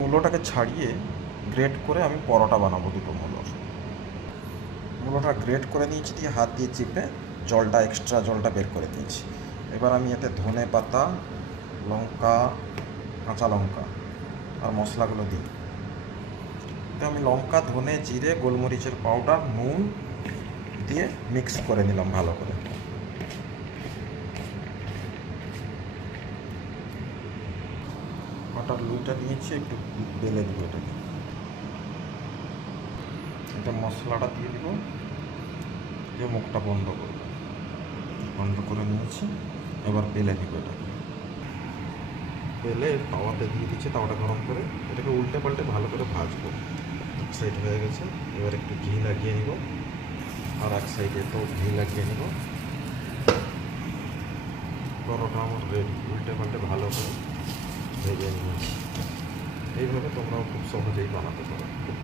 মূলোটাকে ছাড়িয়ে গ্রেট করে আমি পরোটা বানাবো দুটো মূলোটা গ্রেট করে নিয়েছি, দিয়ে হাত দিয়ে চিপে জলটা এক্সট্রা জলটা বের করে দিয়েছি। এবার আমি এতে ধনে পাতা, লঙ্কা, কাঁচা লঙ্কা আর মশলাগুলো দিই। তো আমি লঙ্কা, ধনে, জিরে, গোলমরিচের পাউডার, নুন দিয়ে মিক্স করে নিলাম ভালো করে। বাটার লুইটা নিয়েছি, একটু বেলে দিব এটাকে। এটা মশলাটা দিয়ে দিব, যে মুখটা বন্ধ করে নিয়েছি। এবার বেলে দিব এটাকে, বেলে তাওয়াতে দিয়ে দিচ্ছি, তাওয়াটা গরম করে এটাকে উল্টে পাল্টে ভালো করে ভাজবো। এক সাইড হয়ে গেছে, এবার একটু ঘি লাগিয়ে নিব, আর এক সাইডে তো ঘি লাগিয়ে নিব। পরোটা আমার রেডি, উল্টে পাল্টে ভালো করে ভেজে নিব। এইভাবে তোমরাও খুব সহজেই বানাতে পারো।